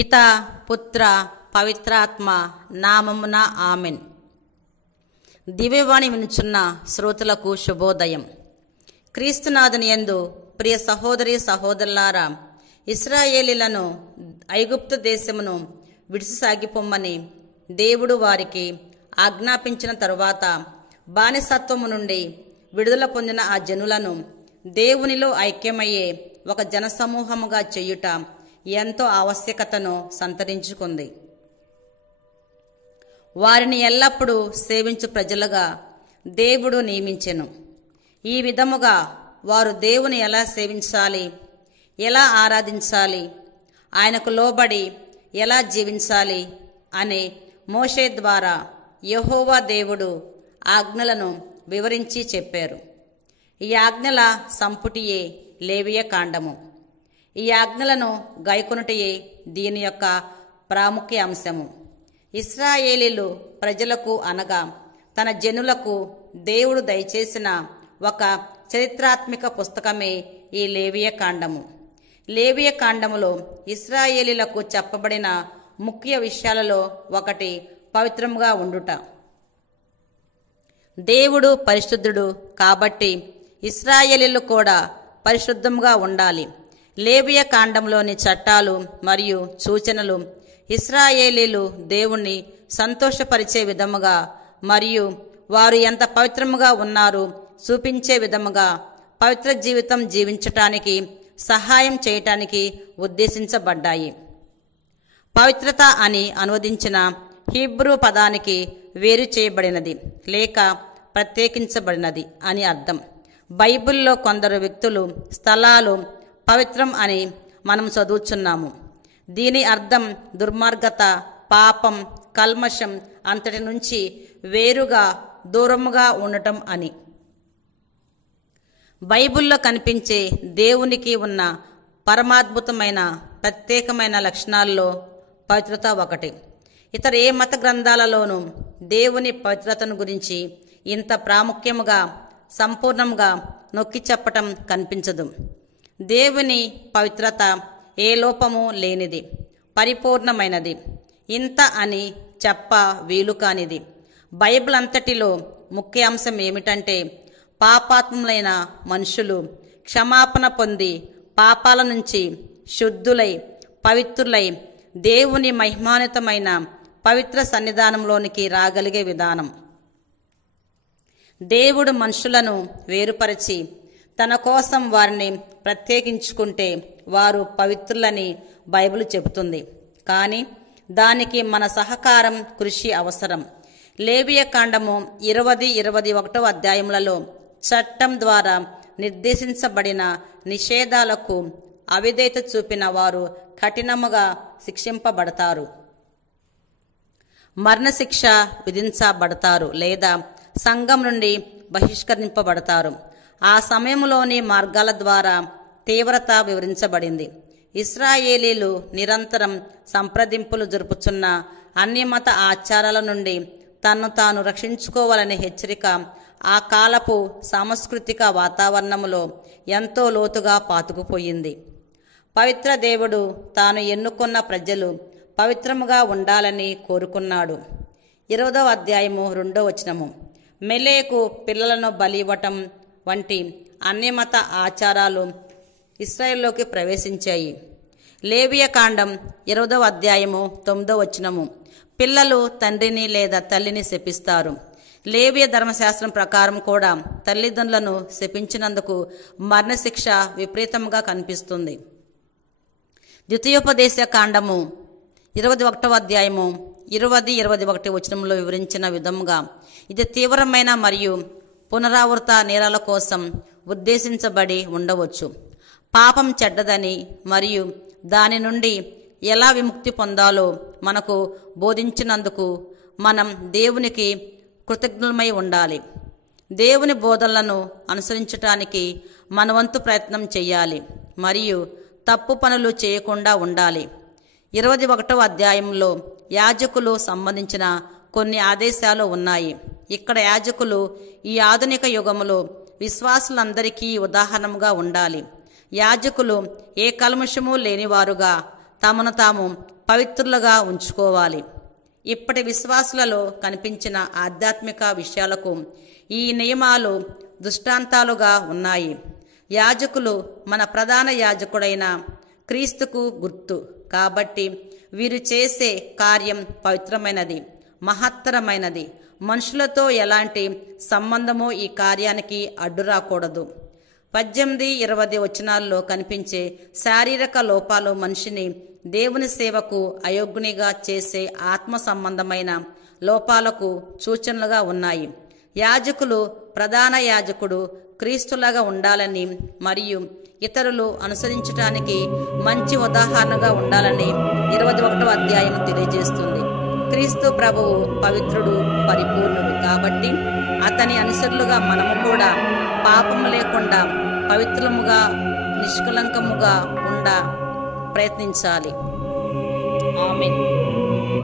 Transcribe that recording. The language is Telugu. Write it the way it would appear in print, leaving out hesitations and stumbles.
పితా పుత్ర పవిత్రాత్మ నామమున ఆమెన్. దివ్యవాణి వినుచున్న శ్రోతలకు శుభోదయం. క్రీస్తునాథుని యందు ప్రియ సహోదరి సహోదరులారా, ఇశ్రాయేలీలను ఐగుప్తు దేశమును విడిసిసాగిపోమ్మని దేవుడు వారికి ఆజ్ఞాపించిన తరువాత బానిసత్వము నుండి విడుదల పొందిన ఆ జనులను దేవునిలో ఐక్యమయ్యే ఒక జనసమూహముగా చేయుట ఎంతో ఆవశ్యకతను సంతరించుకుంది. వారిని ఎల్లప్పుడూ సేవించు ప్రజలుగా దేవుడు నియమించెను. ఈ విధముగా వారు దేవుని ఎలా సేవించాలి, ఎలా ఆరాధించాలి, ఆయనకు లోబడి ఎలా జీవించాలి అనే మోషే ద్వారా యెహోవా దేవుడు ఆజ్ఞలను వివరించి చెప్పారు. ఈ ఆజ్ఞల సంపుటియే లేవియ కాండము. ఈ ఆజ్ఞలను గైకొనుటయే దీని యొక్క ప్రాముఖ్య అంశము. ఇశ్రాయేలీలు ప్రజలకు అనగా తన జనులకు దేవుడు దయచేసిన ఒక చరిత్రాత్మక పుస్తకమే ఈ లేవియ కాండము. లేవియ కాండములో ఇశ్రాయేలీలకు చెప్పబడిన ముఖ్య విషయాలలో ఒకటి పవిత్రముగా ఉండుట. దేవుడు పరిశుద్ధుడు కాబట్టి ఇశ్రాయేలీలు కూడా పరిశుద్ధంగా ఉండాలి. లేవియ కాండంలోని చట్టాలు మరియు సూచనలు ఇశ్రాయేలీలు దేవుణ్ణి సంతోషపరిచే విధముగా మరియు వారు ఎంత పవిత్రముగా ఉన్నారు చూపించే విధముగా పవిత్ర జీవితం జీవించటానికి సహాయం చేయటానికి ఉద్దేశించబడ్డాయి. పవిత్రత అని అనువదించిన హీబ్రూ పదానికి వేరు చేయబడినది లేక ప్రత్యేకించబడినది అని అర్థం. బైబిల్లో కొందరు వ్యక్తులు, స్థలాలు పవిత్రం అని మనం చదువుచున్నాము. దీని అర్థం దుర్మార్గత, పాపం, కల్మషం అంతటి నుంచి వేరుగా దూరముగా ఉండటం అని. బైబిల్లో కనిపించే దేవునికి ఉన్న పరమాద్భుతమైన ప్రత్యేకమైన లక్షణాల్లో పవిత్రత ఒకటి. ఇతర ఏ మత గ్రంథాలలోనూ దేవుని పవిత్రతను గురించి ఇంత ప్రాముఖ్యముగా సంపూర్ణంగా నొక్కి చెప్పటం కనిపించదు. దేవుని పవిత్రత ఏ లోపము లేనిది, పరిపూర్ణమైనది, ఇంత అని చెప్ప వీలు కానిది. బైబిల్ అంతటిలో ముఖ్య అంశం ఏమిటంటే పాపాత్ములైన మనుషులు క్షమాపణ పొంది పాపాల నుంచి శుద్ధులై పవిత్రులై దేవుని మహిమాన్వితమైన పవిత్ర సన్నిధానంలోనికి రాగలిగే విధానం. దేవుడు మనుషులను వేరుపరిచి తన కోసం వారిని ప్రత్యేకించుకుంటే వారు పవిత్రులని బైబిల్ చెబుతుంది. కానీ దానికి మన సహకారం, కృషి అవసరం. లేవియ కాండము 20-21 అధ్యాయములలో చట్టం ద్వారా నిర్దేశించబడిన నిషేధాలకు అవిధేయత చూపిన వారు కఠినముగా శిక్షింపబడతారు, మరణశిక్ష విధించబడతారు లేదా సంఘం నుండి బహిష్కరింపబడతారు. ఆ సమయంలోని మార్గాల ద్వారా తీవ్రత వివరించబడింది. ఇశ్రాయేలీలు నిరంతరం సంప్రదింపులు జరుపుచున్న అన్ని మత ఆచారాల నుండి తన్ను తాను రక్షించుకోవాలనే హెచ్చరిక ఆ కాలపు సాంస్కృతిక వాతావరణములో ఎంతో లోతుగా పాతుకుపోయింది. పవిత్ర దేవుడు తాను ఎన్నుకున్న ప్రజలు పవిత్రముగా ఉండాలని కోరుకున్నాడు. 20వ అధ్యాయము 2వ వచనము. మెలేకు పిల్లలను బలి ఇవ్వటం వంటి అన్యమత ఆచారాలు ఇశ్రాయేలులోకి ప్రవేశించాయి. లేవియ కాండం 20వ అధ్యాయము 9వ వచనము. పిల్లలు తండ్రిని లేదా తల్లిని శపిస్తారు. లేవియ ధర్మశాస్త్రం ప్రకారం కూడా తల్లిదండ్రులను శపించినందుకు మరణశిక్ష విపరీతంగా కనిపిస్తుంది. ద్వితీయోపదేశ కాండము 21వ అధ్యాయము 20-21 వచనంలో వివరించిన విధముగా ఇది తీవ్రమైన మరియు పునరావృత నేరాల కోసం ఉద్దేశించబడి ఉండవచ్చు. పాపం చెడ్డదని మరియు దాని నుండి ఎలా విముక్తి పొందాలో మనకు బోధించినందుకు మనం దేవునికి కృతజ్ఞులమై ఉండాలి. దేవుని బోధనలను అనుసరించటానికి మన వంతు ప్రయత్నం చేయాలి మరియు తప్పు పనులు చేయకుండా ఉండాలి. 21వ అధ్యాయంలో యాజకులు సంబంధించిన కొన్ని ఆదేశాలు ఉన్నాయి. ఇక్కడ యాజకులు ఈ ఆధునిక యుగములో విశ్వాసులందరికీ ఉదాహరణగా ఉండాలి. యాజకులు ఏ కల్మషము లేనివారుగా తమను తాము పవిత్రులుగా ఉంచుకోవాలి. ఇప్పటి విశ్వాసులలో కనిపించిన ఆధ్యాత్మిక విషయాలకు ఈ నియమాలు దృష్టాంతాలుగా ఉన్నాయి. యాజకులు మన ప్రధాన యాజకుడైన క్రీస్తుకు గుర్తు కాబట్టి వీరు చేసే కార్యం పవిత్రమైనది, మహత్తరమైనది. మనుషులతో ఎలాంటి సంబంధమో ఈ కార్యానికి అడ్డు రాకూడదు. 18-20 వచనాల్లో కనిపించే శారీరక లోపాలు మనిషిని దేవుని సేవకు అయోగ్యునిగా చేసే ఆత్మ సంబంధమైన లోపాలకు సూచనలుగా ఉన్నాయి. యాజకులు ప్రధాన యాజకుడు క్రీస్తులాగా ఉండాలని మరియు ఇతరులు అనుసరించడానికి మంచి ఉదాహరణగా ఉండాలని 21వ అధ్యాయం తెలియజేస్తుంది. క్రీస్తు ప్రభువు పవిత్రుడు, పరిపూర్ణుడు కాబట్టి అతని అనుసరులుగా మనము కూడా పాపము లేకుండా పవిత్రముగా నిష్కలంకముగా ప్రయత్నించాలి. ఆమేన్.